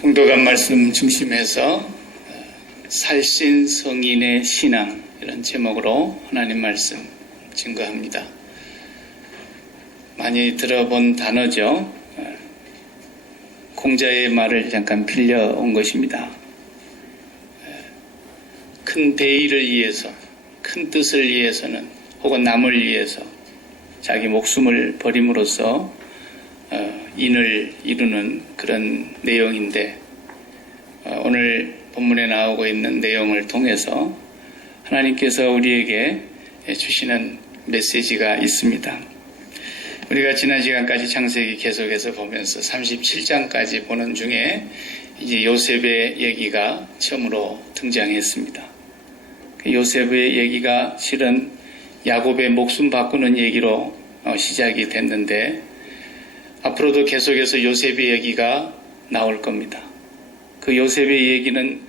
봉독한 말씀 중심에서 살신 성인의 신앙, 이런 제목으로 하나님 말씀 증거합니다. 많이 들어본 단어죠. 공자의 말을 잠깐 빌려온 것입니다. 큰 대의를 위해서, 큰 뜻을 위해서는, 혹은 남을 위해서 자기 목숨을 버림으로써 인을 이루는 그런 내용인데, 오늘 본문에 나오고 있는 내용을 통해서 하나님께서 우리에게 주시는 메시지가 있습니다. 우리가 지난 시간까지 창세기 계속해서 보면서 37장까지 보는 중에 이제 요셉의 얘기가 처음으로 등장했습니다. 요셉의 얘기가 실은 야곱의 목숨 바꾸는 얘기로 시작이 됐는데, 앞으로도 계속해서 요셉의 얘기가 나올 겁니다. 그 요셉의 얘기는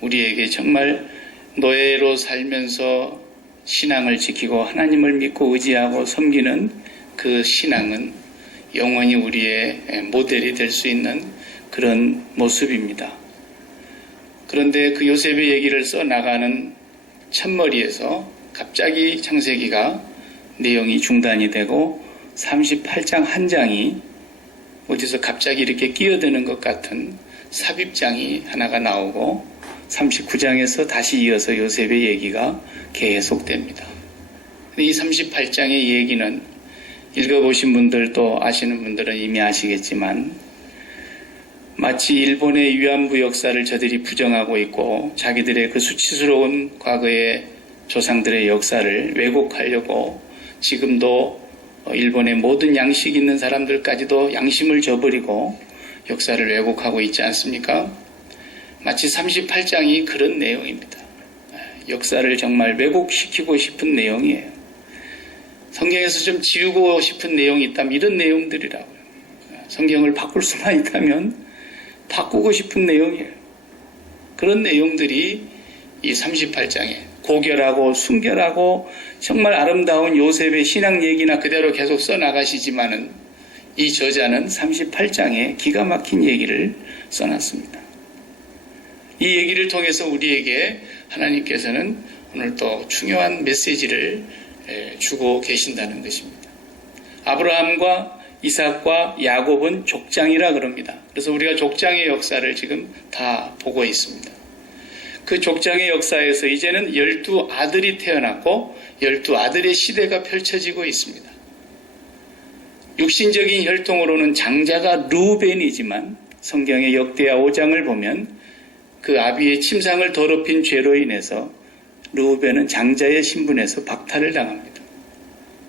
우리에게 정말 노예로 살면서 신앙을 지키고 하나님을 믿고 의지하고 섬기는 그 신앙은 영원히 우리의 모델이 될 수 있는 그런 모습입니다. 그런데 그 요셉의 얘기를 써나가는 첫머리에서 갑자기 창세기가 내용이 중단이 되고 38장 한 장이 어디서 갑자기 이렇게 끼어드는 것 같은 삽입장이 하나가 나오고 39장에서 다시 이어서 요셉의 얘기가 계속됩니다. 이 38장의 얘기는 읽어보신 분들도 아시는 분들은 이미 아시겠지만, 마치 일본의 위안부 역사를 저들이 부정하고 있고 자기들의 그 수치스러운 과거의 조상들의 역사를 왜곡하려고 지금도 일본의 모든 양식 있는 사람들까지도 양심을 저버리고 역사를 왜곡하고 있지 않습니까? 마치 38장이 그런 내용입니다. 역사를 정말 왜곡시키고 싶은 내용이에요. 성경에서 좀 지우고 싶은 내용이 있다면 이런 내용들이라고요. 성경을 바꿀 수만 있다면 바꾸고 싶은 내용이에요. 그런 내용들이 이 38장에 고결하고 순결하고 정말 아름다운 요셉의 신앙 얘기나 그대로 계속 써나가시지만은, 이 저자는 38장에 기가 막힌 얘기를 써놨습니다. 이 얘기를 통해서 우리에게 하나님께서는 오늘 또 중요한 메시지를 주고 계신다는 것입니다. 아브라함과 이삭과 야곱은 족장이라 그럽니다. 그래서 우리가 족장의 역사를 지금 다 보고 있습니다. 그 족장의 역사에서 이제는 12아들이 태어났고 12아들의 시대가 펼쳐지고 있습니다. 육신적인 혈통으로는 장자가 르우벤이지만 성경의 역대하 5장을 보면 그 아비의 침상을 더럽힌 죄로 인해서 르우벤은 장자의 신분에서 박탈을 당합니다.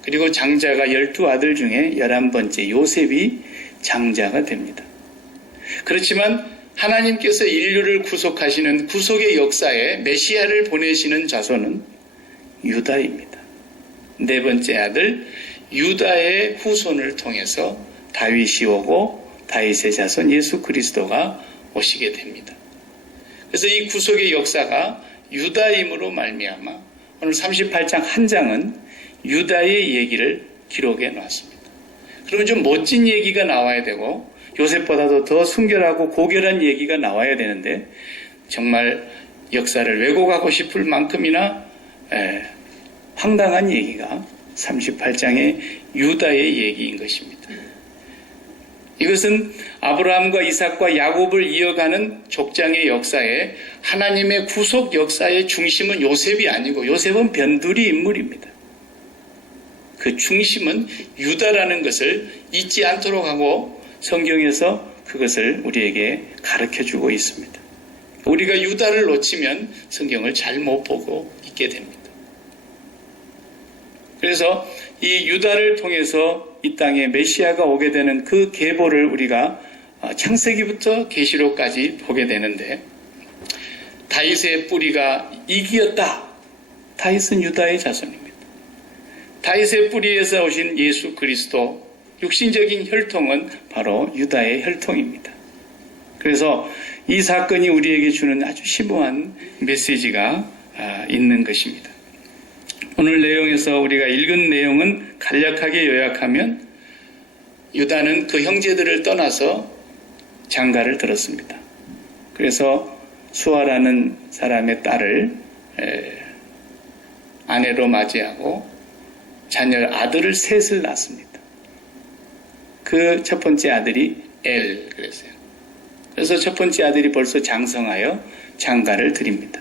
그리고 장자가 12아들 중에 11번째 요셉이 장자가 됩니다. 그렇지만 하나님께서 인류를 구속하시는 구속의 역사에 메시아를 보내시는 자손은 유다입니다. 네 번째 아들 유다의 후손을 통해서 다윗이 오고 다윗의 자손 예수 그리스도가 오시게 됩니다. 그래서 이 구속의 역사가 유다임으로 말미암아 오늘 38장 한 장은 유다의 얘기를 기록해 놨습니다. 그러면 좀 멋진 얘기가 나와야 되고 요셉보다도 더 순결하고 고결한 얘기가 나와야 되는데, 정말 역사를 왜곡하고 싶을 만큼이나 황당한 얘기가 38장의 유다의 얘기인 것입니다. 이것은 아브라함과 이삭과 야곱을 이어가는 족장의 역사에 하나님의 구속 역사의 중심은 요셉이 아니고 요셉은 변두리 인물입니다. 그 중심은 유다라는 것을 잊지 않도록 하고 성경에서 그것을 우리에게 가르쳐주고 있습니다. 우리가 유다를 놓치면 성경을 잘못 보고 있게 됩니다. 그래서 이 유다를 통해서 이 땅에 메시아가 오게 되는 그 계보를 우리가 창세기부터 계시록까지 보게 되는데, 다윗의 뿌리가 이기였다. 다윗은 유다의 자손입니다. 다윗의 뿌리에서 오신 예수 그리스도, 육신적인 혈통은 바로 유다의 혈통입니다. 그래서 이 사건이 우리에게 주는 아주 심오한 메시지가 있는 것입니다. 오늘 내용에서 우리가 읽은 내용은 간략하게 요약하면, 유다는 그 형제들을 떠나서 장가를 들었습니다. 그래서 수아라는 사람의 딸을 아내로 맞이하고 자녀 아들을 셋을 낳습니다. 그 첫 번째 아들이 엘 그랬어요. 그래서 첫 번째 아들이 벌써 장성하여 장가를 드립니다.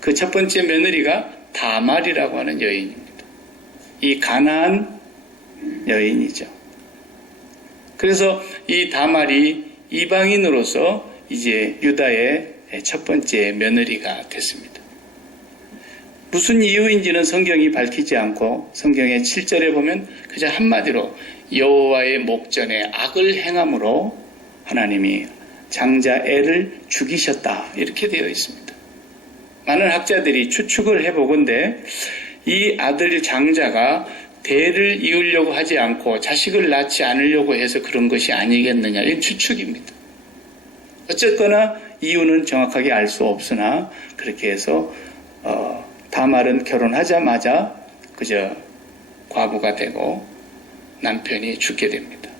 그 첫 번째 며느리가 다말이라고 하는 여인입니다. 이 가나안 여인이죠. 그래서 이 다말이 이방인으로서 이제 유다의 첫 번째 며느리가 됐습니다. 무슨 이유인지는 성경이 밝히지 않고 성경의 7절에 보면 그저 한마디로 여호와의 목전에 악을 행함으로 하나님이 장자 엘을 죽이셨다 이렇게 되어 있습니다. 많은 학자들이 추측을 해보건대 이 아들 장자가 대를 이으려고 하지 않고 자식을 낳지 않으려고 해서 그런 것이 아니겠느냐 이건 추측입니다. 어쨌거나 이유는 정확하게 알 수 없으나 그렇게 해서 다말은 결혼하자마자 그저 과부가 되고 남편이 죽게 됩니다.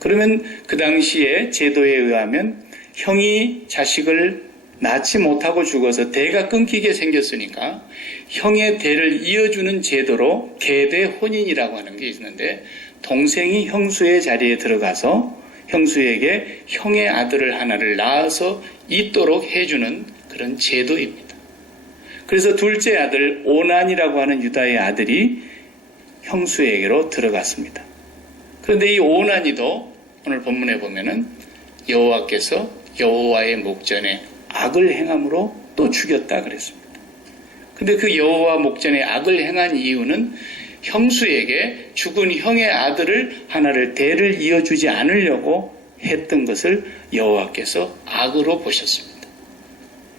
그러면 그 당시에 제도에 의하면 형이 자식을 낳지 못하고 죽어서 대가 끊기게 생겼으니까 형의 대를 이어주는 제도로 계대 혼인이라고 하는 게 있는데 동생이 형수의 자리에 들어가서 형수에게 형의 아들을 하나를 낳아서 있도록 해주는 그런 제도입니다. 그래서 둘째 아들 오난이라고 하는 유다의 아들이 형수에게로 들어갔습니다. 그런데 이 오난이도 오늘 본문에 보면은 여호와께서 여호와의 목전에 악을 행함으로 또 죽였다 그랬습니다. 근데 그 여호와 목전에 악을 행한 이유는 형수에게 죽은 형의 아들을 하나를 대를 이어주지 않으려고 했던 것을 여호와께서 악으로 보셨습니다.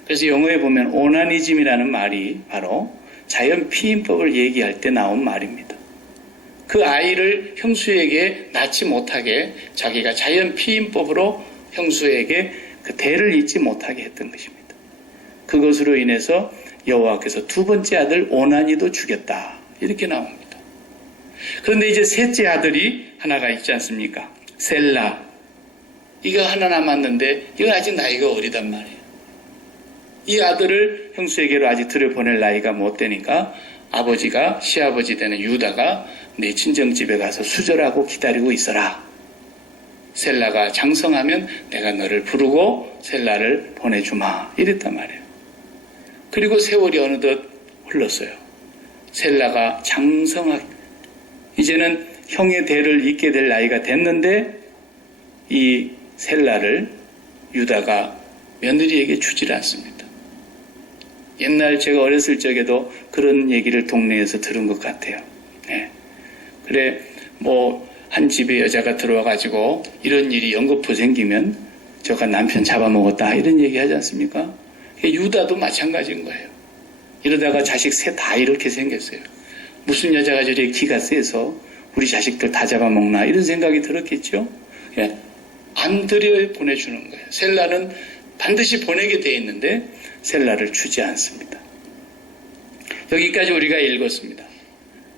그래서 영어에 보면 오나니즘이라는 말이 바로 자연 피임법을 얘기할 때 나온 말입니다. 그 아이를 형수에게 낳지 못하게 자기가 자연 피임법으로 형수에게 그 대를 잇지 못하게 했던 것입니다. 그것으로 인해서 여호와께서 두 번째 아들 오나니도 죽였다 이렇게 나옵니다. 그런데 이제 셋째 아들이 하나가 있지 않습니까? 셀라. 이거 하나 남았는데 이건 아직 나이가 어리단 말이에요. 이 아들을 형수에게로 아직 들여보낼 나이가 못 되니까 아버지가 시아버지 되는 유다가 내 친정집에 가서 수절하고 기다리고 있어라. 셀라가 장성하면 내가 너를 부르고 셀라를 보내주마. 이랬단 말이에요. 그리고 세월이 어느덧 흘렀어요. 셀라가 이제는 형의 대를 잇게 될 나이가 됐는데 이 셀라를 유다가 며느리에게 주질 않습니다. 옛날 제가 어렸을 적에도 그런 얘기를 동네에서 들은 것 같아요. 네. 그래 한 집에 여자가 들어와가지고 이런 일이 연거푸 생기면 저가 남편 잡아먹었다 이런 얘기 하지 않습니까? 유다도 마찬가지인 거예요. 이러다가 자식 셋 다 이렇게 생겼어요. 무슨 여자가 저리 기가 세서 우리 자식들 다 잡아먹나 이런 생각이 들었겠죠. 안 들여 보내주는 거예요. 셀라는 반드시 보내게 돼 있는데 셀라를 주지 않습니다. 여기까지 우리가 읽었습니다.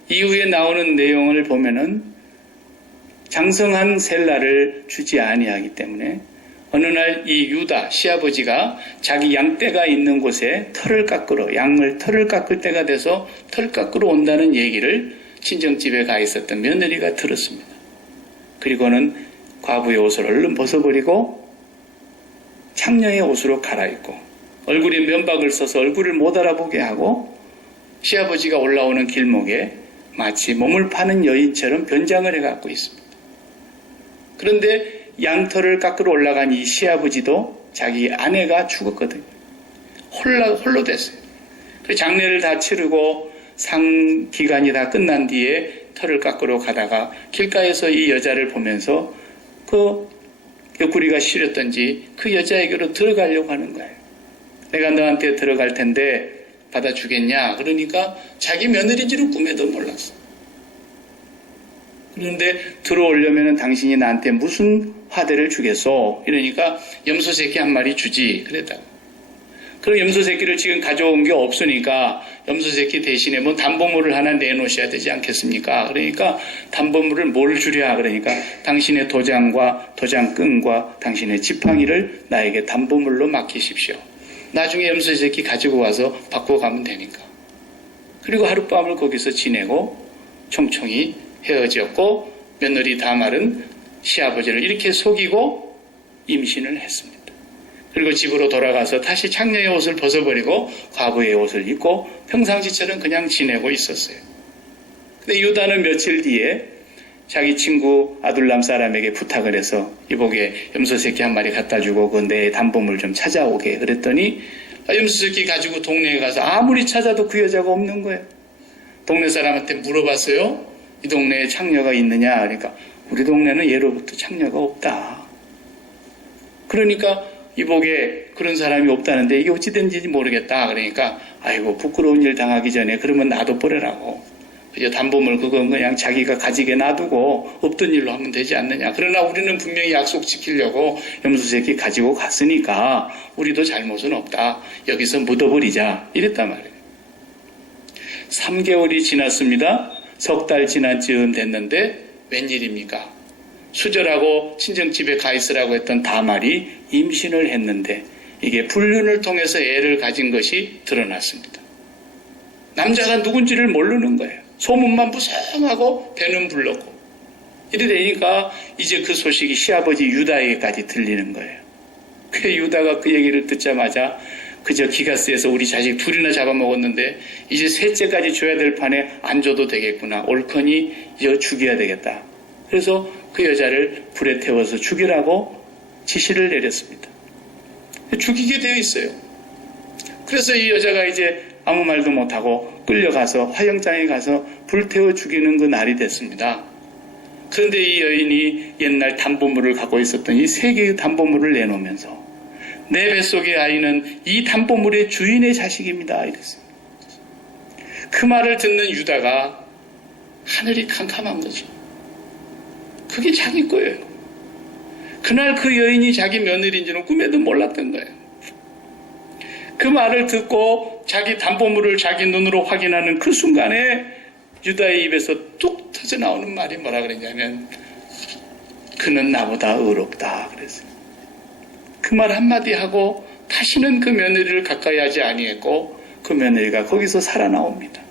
이후에 나오는 내용을 보면은 장성한 셀라를 주지 아니하기 때문에 어느 날 이 유다 시아버지가 자기 양떼가 있는 곳에 털을 깎으러 양을 털을 깎을 때가 돼서 털 깎으러 온다는 얘기를 친정집에 가 있었던 며느리가 들었습니다. 그리고는 과부의 옷을 얼른 벗어버리고 창녀의 옷으로 갈아입고 얼굴에 면박을 써서 얼굴을 못 알아보게 하고 시아버지가 올라오는 길목에 마치 몸을 파는 여인처럼 변장을 해갖고 있습니다. 그런데 양털을 깎으러 올라간 이 시아버지도 자기 아내가 죽었거든요. 홀로 됐어요. 그 장례를 다 치르고 상 기간이 다 끝난 뒤에 털을 깎으러 가다가 길가에서 이 여자를 보면서 그 옆구리가 시렸던지 그 여자에게로 들어가려고 하는 거예요. 내가 너한테 들어갈 텐데 받아주겠냐? 그러니까 자기 며느리인지는 꿈에도 몰랐어. 그런데 들어오려면 당신이 나한테 무슨 화대를 주겠소? 이러니까 염소 새끼 한 마리 주지. 그랬다고. 그럼 염소 새끼를 지금 가져온 게 없으니까 염소 새끼 대신에 뭐 담보물을 하나 내놓으셔야 되지 않겠습니까? 그러니까 담보물을 뭘 주랴? 그러니까 당신의 도장과 도장끈과 당신의 지팡이를 나에게 담보물로 맡기십시오. 나중에 염소 새끼 가지고 와서 바꾸어 가면 되니까. 그리고 하룻밤을 거기서 지내고 총총히 헤어졌고 며느리 다말은 시아버지를 이렇게 속이고 임신을 했습니다. 그리고 집으로 돌아가서 다시 창녀의 옷을 벗어버리고 과부의 옷을 입고 평상시처럼 그냥 지내고 있었어요. 근데 유다는 며칠 뒤에 자기 친구 아둘람 사람에게 부탁을 해서 이복에 염소 새끼 한 마리 갖다 주고 그 내 담보물 좀 찾아오게 그랬더니 염소 새끼 가지고 동네에 가서 아무리 찾아도 그 여자가 없는 거예요. 동네 사람한테 물어봤어요. 이 동네에 창녀가 있느냐? 그러니까 우리 동네는 예로부터 창녀가 없다. 그러니까 이복에 그런 사람이 없다는데 이게 어찌 된지 모르겠다. 그러니까 아이고 부끄러운 일 당하기 전에 그러면 놔둬버리라고. 그저 담보물 그건 그냥 자기가 가지게 놔두고 없던 일로 하면 되지 않느냐. 그러나 우리는 분명히 약속 지키려고 염소 새끼 가지고 갔으니까 우리도 잘못은 없다. 여기서 묻어버리자. 이랬단 말이에요. 3개월이 지났습니다. 석 달 지난 즈음 됐는데 웬일입니까? 수절하고 친정집에 가 있으라고 했던 다말이 임신을 했는데 이게 불륜을 통해서 애를 가진 것이 드러났습니다. 남자가 누군지를 모르는 거예요. 소문만 무성하고 배는 불렀고 이래 되니까 이제 그 소식이 시아버지 유다에게까지 들리는 거예요. 그 유다가 그 얘기를 듣자마자 그저 기가스에서 우리 자식 둘이나 잡아먹었는데 이제 셋째까지 줘야 될 판에 안 줘도 되겠구나. 옳거니 이거 죽여야 되겠다. 그래서 그 여자를 불에 태워서 죽이라고 지시를 내렸습니다. 죽이게 되어 있어요. 그래서 이 여자가 이제 아무 말도 못하고 끌려가서 화영장에 가서 불태워 죽이는 그 날이 됐습니다. 그런데 이 여인이 옛날 담보물을 갖고 있었던 이 3개의 담보물을 내놓으면서 내 뱃속의 아이는 이 담보물의 주인의 자식입니다. 이랬어요. 그 말을 듣는 유다가 하늘이 캄캄한 거죠. 그게 자기 거예요. 그날 그 여인이 자기 며느리인지는 꿈에도 몰랐던 거예요. 그 말을 듣고 자기 담보물을 자기 눈으로 확인하는 그 순간에 유다의 입에서 뚝 터져 나오는 말이 뭐라 그랬냐면 그는 나보다 의롭다 그랬어요. 그 말 한마디 하고 다시는 그 며느리를 가까이 하지 아니했고 그 며느리가 거기서 살아나옵니다.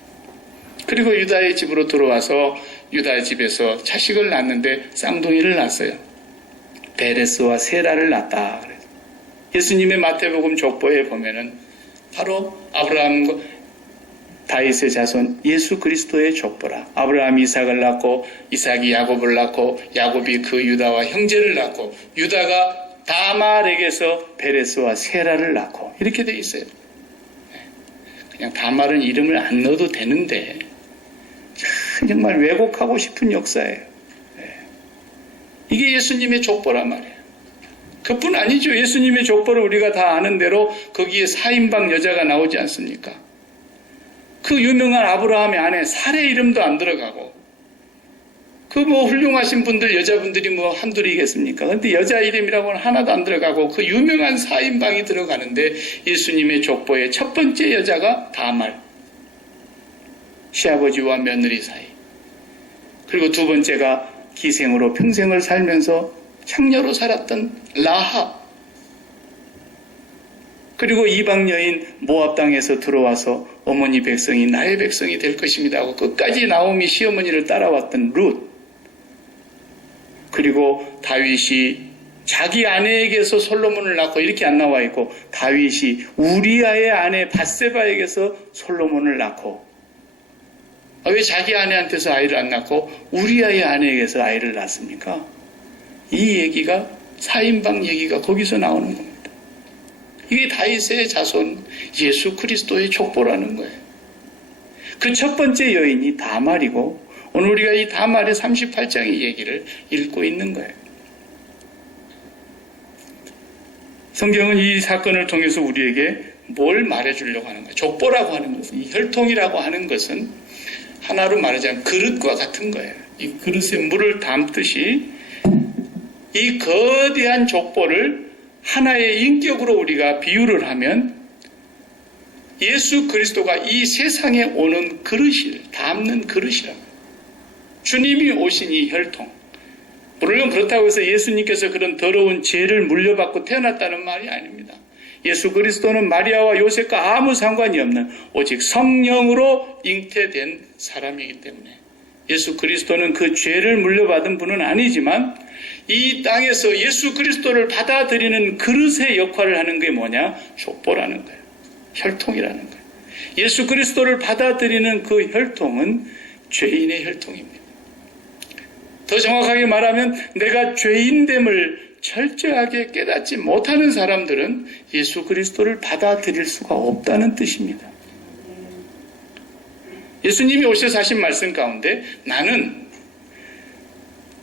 그리고 유다의 집으로 들어와서 유다의 집에서 자식을 낳는데 쌍둥이를 낳았어요. 베레스와 세라를 낳았다. 예수님의 마태복음 족보에 보면은 바로 아브라함과 다윗의 자손 예수 그리스도의 족보라. 아브라함이 이삭을 낳고 이삭이 야곱을 낳고 야곱이 그 유다와 형제를 낳고 유다가 다말에게서 베레스와 세라를 낳고 이렇게 돼 있어요. 그냥 다말은 이름을 안 넣어도 되는데 정말 왜곡하고 싶은 역사예요. 이게 예수님의 족보란 말이에요. 그뿐 아니죠. 예수님의 족보를 우리가 다 아는 대로 거기에 4인방 여자가 나오지 않습니까? 그 유명한 아브라함의 아내 살의 이름도 안 들어가고 그 훌륭하신 분들 여자분들이 한둘이겠습니까? 근데 여자 이름이라고는 하나도 안 들어가고 그 유명한 4인방이 들어가는데 예수님의 족보의 첫 번째 여자가 다말, 시아버지와 며느리 사이. 그리고 두 번째가 기생으로 평생을 살면서 창녀로 살았던 라합. 그리고 이방 여인 모압 땅에서 들어와서 어머니 백성이 나의 백성이 될 것입니다 하고 끝까지 나오미 시어머니를 따라왔던 룻. 그리고 다윗이 자기 아내에게서 솔로몬을 낳고 이렇게 안 나와 있고 다윗이 우리아의 아내 밧세바에게서 솔로몬을 낳고 왜 자기 아내한테서 아이를 안 낳고 우리아의 아내에게서 아이를 낳습니까? 이 얘기가 4인방 얘기가 거기서 나오는 겁니다. 이게 다윗의 자손 예수 그리스도의 족보라는 거예요. 그 첫 번째 여인이 다말이고 오늘 우리가 이 다말의 38장의 얘기를 읽고 있는 거예요. 성경은 이 사건을 통해서 우리에게 뭘 말해주려고 하는 거예요. 족보라고 하는 것은, 이 혈통이라고 하는 것은 하나로 말하자면 그릇과 같은 거예요. 이 그릇에 물을 담듯이 이 거대한 족보를 하나의 인격으로 우리가 비유를 하면 예수 그리스도가 이 세상에 오는 그릇을 담는 그릇이라고. 주님이 오신 이 혈통. 물론 그렇다고 해서 예수님께서 그런 더러운 죄를 물려받고 태어났다는 말이 아닙니다. 예수 그리스도는 마리아와 요셉과 아무 상관이 없는 오직 성령으로 잉태된 사람이기 때문에 예수 그리스도는 그 죄를 물려받은 분은 아니지만 이 땅에서 예수 그리스도를 받아들이는 그릇의 역할을 하는 게 뭐냐? 족보라는 거예요. 혈통이라는 거예요. 예수 그리스도를 받아들이는 그 혈통은 죄인의 혈통입니다. 더 정확하게 말하면 내가 죄인됨을 철저하게 깨닫지 못하는 사람들은 예수 그리스도를 받아들일 수가 없다는 뜻입니다. 예수님이 오셔서 하신 말씀 가운데 나는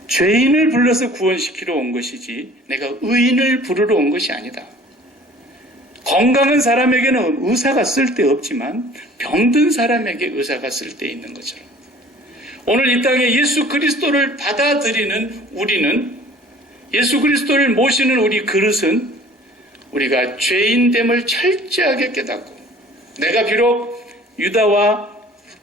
죄인을 불러서 구원시키러 온 것이지 내가 의인을 부르러 온 것이 아니다. 건강한 사람에게는 의사가 쓸데없지만 병든 사람에게 의사가 쓸데있는 것처럼 오늘 이 땅에 예수 그리스도를 받아들이는 우리는 예수 그리스도를 모시는 우리 그릇은 우리가 죄인됨을 철저하게 깨닫고 내가 비록 유다와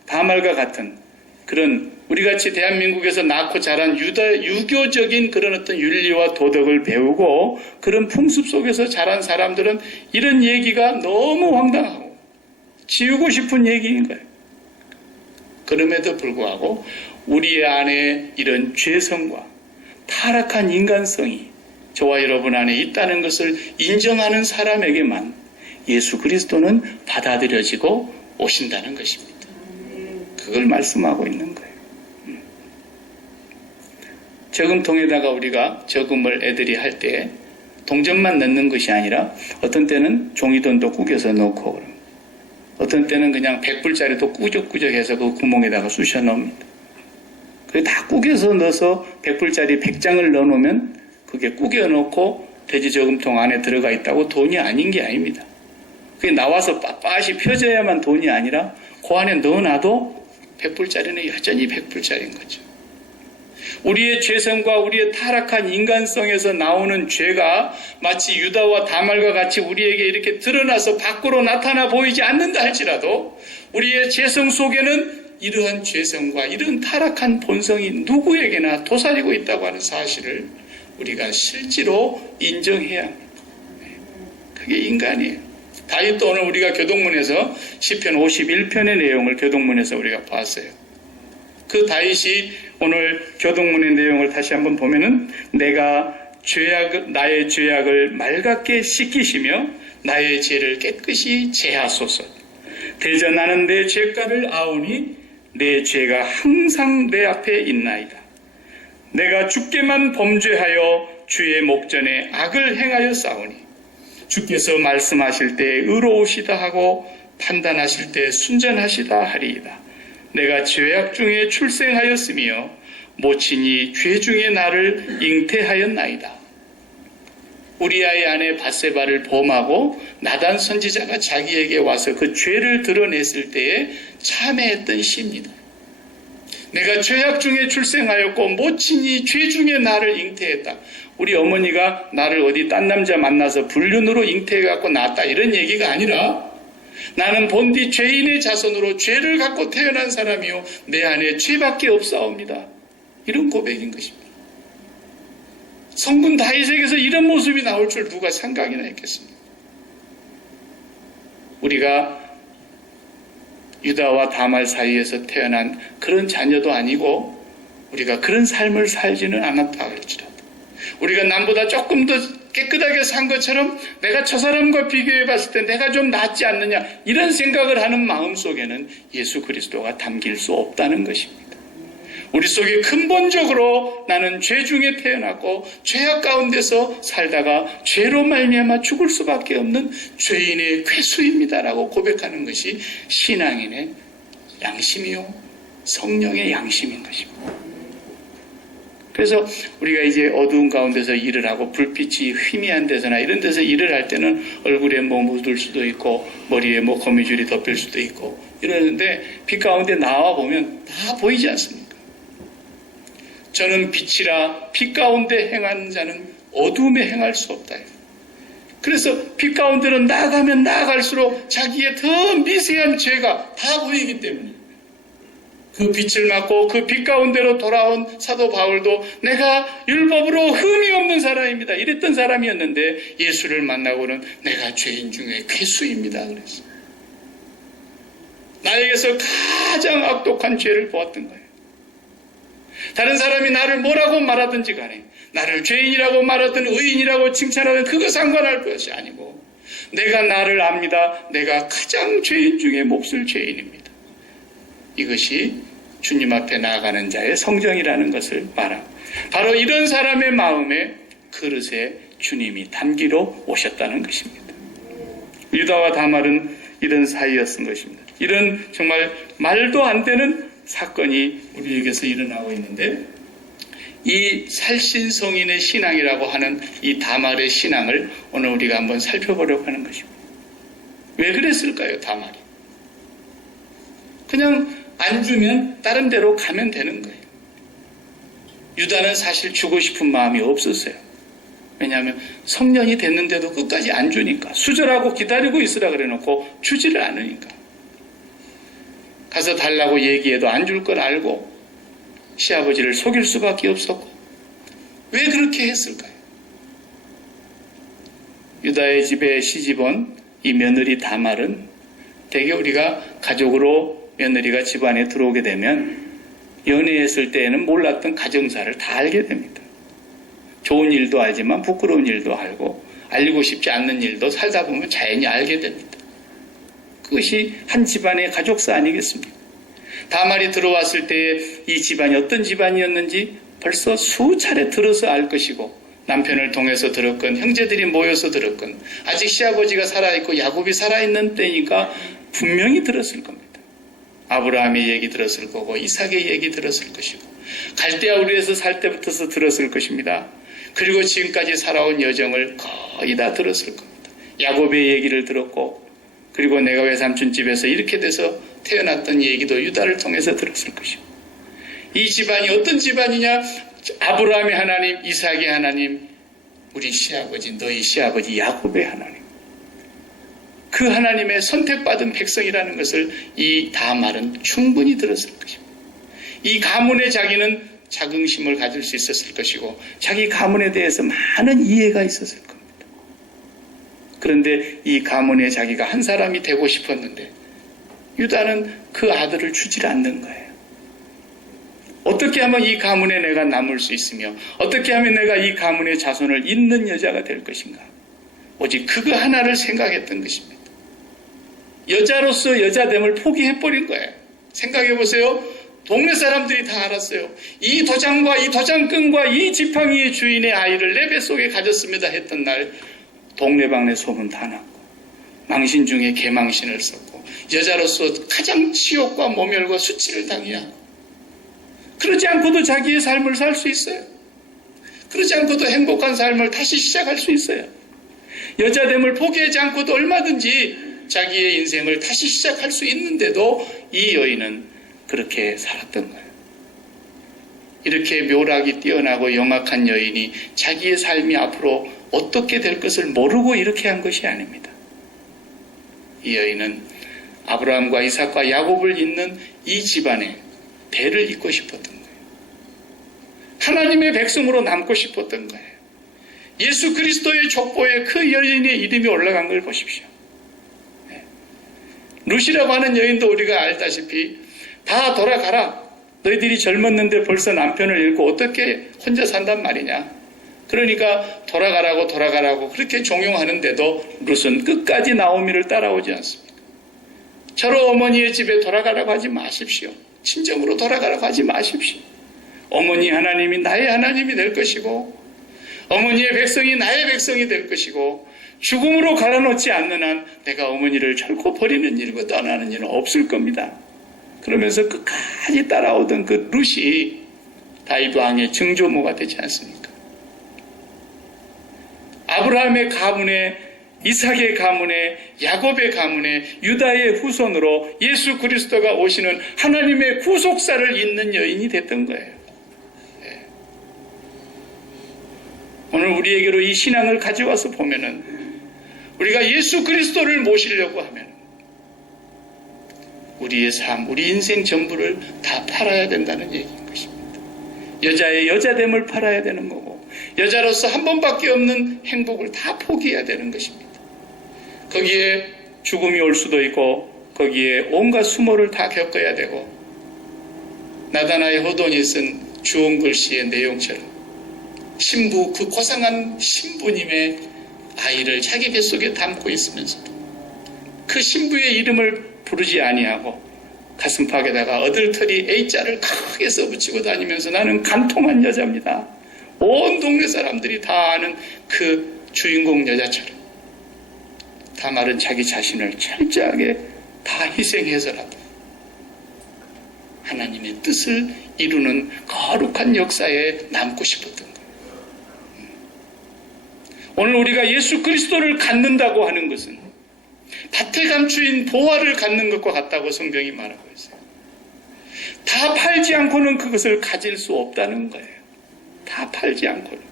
다말과 같은 그런 우리같이 대한민국에서 낳고 자란 유교적인 그런 어떤 윤리와 도덕을 배우고 그런 풍습 속에서 자란 사람들은 이런 얘기가 너무 황당하고 지우고 싶은 얘기인 거예요. 그럼에도 불구하고 우리 안에 이런 죄성과 타락한 인간성이 저와 여러분 안에 있다는 것을 인정하는 사람에게만 예수 그리스도는 받아들여지고 오신다는 것입니다. 그걸 말씀하고 있는 거예요. 저금통에다가 우리가 저금을 애들이 할 때 동전만 넣는 것이 아니라 어떤 때는 종이돈도 꾸겨서 넣고 그럽니다. 어떤 때는 그냥 100불짜리도 꾸적꾸적해서 그 구멍에다가 쑤셔 넣습니다. 그게 다 꾸겨서 넣어서 100불짜리 100장을 넣어놓으면 그게 꾸겨 넣고 돼지 저금통 안에 들어가 있다고 돈이 아닌 게 아닙니다. 그게 나와서 빳빳이 펴져야만 돈이 아니라 그 안에 넣어놔도 100불짜리는 여전히 100불짜리인 거죠. 우리의 죄성과 우리의 타락한 인간성에서 나오는 죄가 마치 유다와 다말과 같이 우리에게 이렇게 드러나서 밖으로 나타나 보이지 않는다 할지라도 우리의 죄성 속에는 이러한 죄성과 이런 타락한 본성이 누구에게나 도사리고 있다고 하는 사실을 우리가 실제로 인정해야 합니다. 그게 인간이에요. 다윗도 오늘 우리가 교동문에서 시편 51편의 내용을 교동문에서 우리가 봤어요. 그 다윗이 오늘 교동문의 내용을 다시 한번 보면은 내가 나의 죄악을 맑게 씻기시며 나의 죄를 깨끗이 제하소서. 대저 나는 내 죄가를 아오니 내 죄가 항상 내 앞에 있나이다. 내가 주께만 범죄하여 주의 목전에 악을 행하여 싸우니 주께서 말씀하실 때 의로우시다 하고 판단하실 때 순전하시다 하리이다. 내가 죄악 중에 출생하였으며 모친이 죄 중에 나를 잉태하였나이다. 우리아의 아내 밧세바를 범하고 나단 선지자가 자기에게 와서 그 죄를 드러냈을 때에 참회했던 시입니다. 내가 죄악 중에 출생하였고 모친이 죄 중에 나를 잉태했다. 우리 어머니가 나를 어디 딴 남자 만나서 불륜으로 잉태해갖고 낳았다 이런 얘기가 아니라 나는 본디 죄인의 자손으로 죄를 갖고 태어난 사람이요 내 안에 죄밖에 없사옵니다. 이런 고백인 것입니다. 성군 다윗에게서 이런 모습이 나올 줄 누가 생각이나 했겠습니까? 우리가 유다와 다말 사이에서 태어난 그런 자녀도 아니고 우리가 그런 삶을 살지는 않았다 할지라도 우리가 남보다 조금 더 깨끗하게 산 것처럼 내가 저 사람과 비교해 봤을 때 내가 좀 낫지 않느냐 이런 생각을 하는 마음속에는 예수 그리스도가 담길 수 없다는 것입니다. 우리 속에 근본적으로 나는 죄 중에 태어났고 죄악 가운데서 살다가 죄로 말미암아 죽을 수밖에 없는 죄인의 괴수입니다라고 고백하는 것이 신앙인의 양심이요 성령의 양심인 것입니다. 그래서 우리가 이제 어두운 가운데서 일을 하고 불빛이 희미한 데서나 이런 데서 일을 할 때는 얼굴에 뭐 묻을 수도 있고 머리에 뭐 거미줄이 덮일 수도 있고 이러는데 빛 가운데 나와 보면 다 보이지 않습니까? 저는 빛이라 빛 가운데 행하는 자는 어둠에 행할 수 없다. 그래서 빛 가운데로 나아가면 나아갈수록 자기의 더 미세한 죄가 다 보이기 때문에 그 빛을 맞고 그 빛 가운데로 돌아온 사도 바울도 내가 율법으로 흠이 없는 사람입니다. 이랬던 사람이었는데 예수를 만나고는 내가 죄인 중에 괴수입니다. 그래서 나에게서 가장 악독한 죄를 보았던 거예요. 다른 사람이 나를 뭐라고 말하든지 간에 나를 죄인이라고 말하든 의인이라고 칭찬하든 그거 상관할 것이 아니고 내가 나를 압니다. 내가 가장 죄인 중에 몹쓸 죄인입니다. 이것이 주님 앞에 나아가는 자의 성정이라는 것을 말합니다. 바로 이런 사람의 마음에 그릇에 주님이 담기러 오셨다는 것입니다. 유다와 다말은 이런 사이였던 것입니다. 이런 정말 말도 안 되는 사건이 우리에게서 일어나고 있는데 이 살신성인의 신앙이라고 하는 이 다말의 신앙을 오늘 우리가 한번 살펴보려고 하는 것입니다. 왜 그랬을까요, 다말이? 그냥 안 주면 다른 데로 가면 되는 거예요. 유다는 사실 주고 싶은 마음이 없었어요. 왜냐하면 성년이 됐는데도 끝까지 안 주니까. 수절하고 기다리고 있으라 그래놓고 주지를 않으니까. 가서 달라고 얘기해도 안 줄 걸 알고 시아버지를 속일 수밖에 없었고. 왜 그렇게 했을까요? 유다의 집에 시집온 이 며느리 다말은 대개 우리가 가족으로 며느리가 집안에 들어오게 되면 연애했을 때에는 몰랐던 가정사를 다 알게 됩니다. 좋은 일도 알지만 부끄러운 일도 알고 알리고 싶지 않는 일도 살다 보면 자연히 알게 됩니다. 그것이 한 집안의 가족사 아니겠습니까? 다말이 들어왔을 때 이 집안이 어떤 집안이었는지 벌써 수차례 들어서 알 것이고 남편을 통해서 들었건 형제들이 모여서 들었건 아직 시아버지가 살아있고 야곱이 살아있는 때니까 분명히 들었을 겁니다. 아브라함의 얘기 들었을 거고 이삭의 얘기 들었을 것이고 갈대아 우리에서 살 때부터서 들었을 것입니다. 그리고 지금까지 살아온 여정을 거의 다 들었을 겁니다. 야곱의 얘기를 들었고 그리고 내가 외삼촌 집에서 이렇게 돼서 태어났던 얘기도 유다를 통해서 들었을 것이고 이 집안이 어떤 집안이냐? 아브라함의 하나님, 이삭의 하나님, 우리 시아버지, 너희 시아버지 야곱의 하나님. 그 하나님의 선택받은 백성이라는 것을 이 다말은 충분히 들었을 것입니다. 이 가문의 자기는 자긍심을 가질 수 있었을 것이고 자기 가문에 대해서 많은 이해가 있었을 겁니다. 그런데 이 가문의 자기가 한 사람이 되고 싶었는데 유다는 그 아들을 주질 않는 거예요. 어떻게 하면 이 가문에 내가 남을 수 있으며 어떻게 하면 내가 이 가문의 자손을 잇는 여자가 될 것인가. 오직 그거 하나를 생각했던 것입니다. 여자로서 여자됨을 포기해버린 거예요. 생각해보세요. 동네 사람들이 다 알았어요. 이 도장과 이 도장끈과 이 지팡이의 주인의 아이를 내 뱃속에 가졌습니다 했던 날 동네방네 소문 다 났고 망신 중에 개망신을 썼고 여자로서 가장 치욕과 모멸과 수치를 당해야 하고 그러지 않고도 자기의 삶을 살 수 있어요. 그러지 않고도 행복한 삶을 다시 시작할 수 있어요. 여자됨을 포기하지 않고도 얼마든지 자기의 인생을 다시 시작할 수 있는데도 이 여인은 그렇게 살았던 거예요. 이렇게 묘락이 뛰어나고 영악한 여인이 자기의 삶이 앞으로 어떻게 될 것을 모르고 이렇게 한 것이 아닙니다. 이 여인은 아브라함과 이삭과 야곱을 잇는 이 집안에 대를 잇고 싶었던 거예요. 하나님의 백성으로 남고 싶었던 거예요. 예수 그리스도의 족보에 그 여인의 이름이 올라간 걸 보십시오. 룻이라고 하는 여인도 우리가 알다시피 다 돌아가라. 너희들이 젊었는데 벌써 남편을 잃고 어떻게 혼자 산단 말이냐. 그러니까 돌아가라고 그렇게 종용하는데도 룻은 끝까지 나오미를 따라오지 않습니다. 저로 어머니의 집에 돌아가라고 하지 마십시오. 친정으로 돌아가라고 하지 마십시오. 어머니 하나님이 나의 하나님이 될 것이고 어머니의 백성이 나의 백성이 될 것이고 죽음으로 갈아놓지 않는 한 내가 어머니를 결코 버리는 일과 떠나는 일은 없을 겁니다. 그러면서 끝까지 따라오던 그 룻이 다윗 왕의 증조모가 되지 않습니까? 아브라함의 가문에 이삭의 가문에 야곱의 가문에 유다의 후손으로 예수 그리스도가 오시는 하나님의 구속사를 잇는 여인이 됐던 거예요. 오늘 우리에게로 이 신앙을 가져와서 보면은 우리가 예수 그리스도를 모시려고 하면 우리의 삶, 우리 인생 전부를 다 팔아야 된다는 얘기인 것입니다. 여자의 여자됨을 팔아야 되는 거고, 여자로서 한 번밖에 없는 행복을 다 포기해야 되는 것입니다. 거기에 죽음이 올 수도 있고, 거기에 온갖 수모를 다 겪어야 되고, 나다나의 호돈이 쓴 주온 글씨의 내용처럼 신부, 그 고상한 신부님의 아이를 자기 뱃속에 담고 있으면서도 그 신부의 이름을 부르지 아니하고 가슴팍에다가 어들털이 A자를 크게 써붙이고 다니면서 나는 간통한 여자입니다. 온 동네 사람들이 다 아는 그 주인공 여자처럼 다말은 자기 자신을 철저하게 다 희생해서라도 하나님의 뜻을 이루는 거룩한 역사에 남고 싶었던 거예요. 오늘 우리가 예수 그리스도를 갖는다고 하는 것은 밭에 감추인 보화를 갖는 것과 같다고 성경이 말하고 있어요. 다 팔지 않고는 그것을 가질 수 없다는 거예요. 다 팔지 않고는.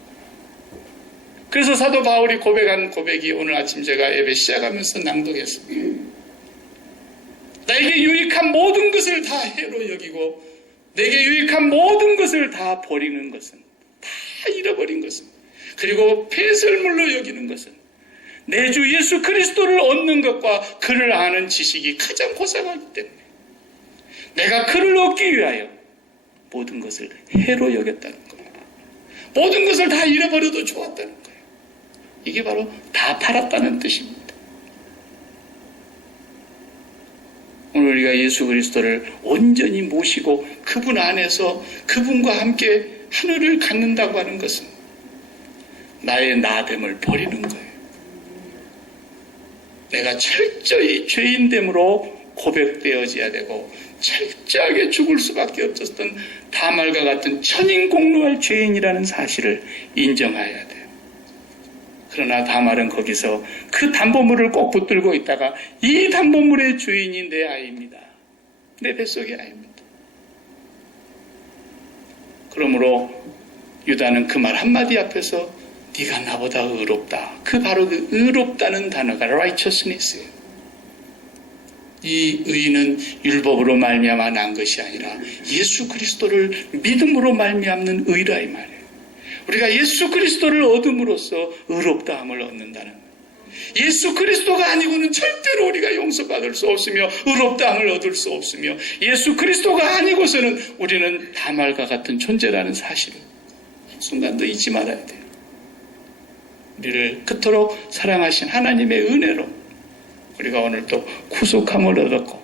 그래서 사도 바울이 고백한 고백이 오늘 아침 제가 예배 시작하면서 낭독했습니다. 나에게 유익한 모든 것을 다 해로 여기고 내게 유익한 모든 것을 다 버리는 것은, 다 잃어버린 것은, 그리고 폐설물로 여기는 것은 내 주 예수 그리스도를 얻는 것과 그를 아는 지식이 가장 고상하기 때문에 내가 그를 얻기 위하여 모든 것을 해로 여겼다는 거예요. 모든 것을 다 잃어버려도 좋았다는 거예요. 이게 바로 다 팔았다는 뜻입니다. 오늘 우리가 예수 그리스도를 온전히 모시고 그분 안에서 그분과 함께 하늘을 갖는다고 하는 것은 나의 나됨을 버리는 거예요. 내가 철저히 죄인됨으로 고백되어져야 되고 철저하게 죽을 수밖에 없었던 다말과 같은 천인공노할 죄인이라는 사실을 인정해야 돼요. 그러나 다말은 거기서 그 담보물을 꼭 붙들고 있다가 이 담보물의 주인이 내 아이입니다. 내 뱃속의 아이입니다. 그러므로 유다는 그 말 한마디 앞에서 네가 나보다 의롭다. 바로 그 의롭다는 단어가 righteousness예요. 이 의는 율법으로 말미암아 난 것이 아니라 예수 그리스도를 믿음으로 말미암는 의라 이 말이에요. 우리가 예수 그리스도를 얻음으로써 의롭다함을 얻는다는 거예요. 예수 그리스도가 아니고는 절대로 우리가 용서받을 수 없으며 의롭다함을 얻을 수 없으며 예수 그리스도가 아니고서는 우리는 다말과 같은 존재라는 사실을 순간도 잊지 말아야 돼요. 우리를 그토록 사랑하신 하나님의 은혜로 우리가 오늘 또 구속함을 얻었고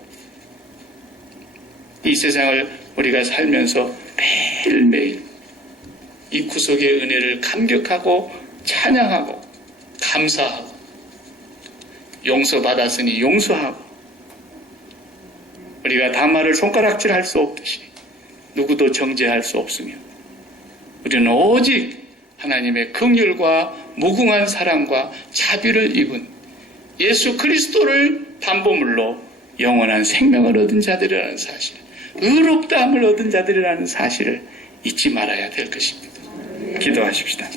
이 세상을 우리가 살면서 매일매일 이 구속의 은혜를 감격하고 찬양하고 감사하고 용서받았으니 용서하고 우리가 다말을 손가락질할 수 없듯이 누구도 정죄할 수 없으며 우리는 오직 하나님의 긍휼과 무궁한 사랑과 자비를 입은 예수 그리스도를 담보물로 영원한 생명을 얻은 자들이라는 사실, 의롭다함을 얻은 자들이라는 사실을 잊지 말아야 될 것입니다. 기도하십시다.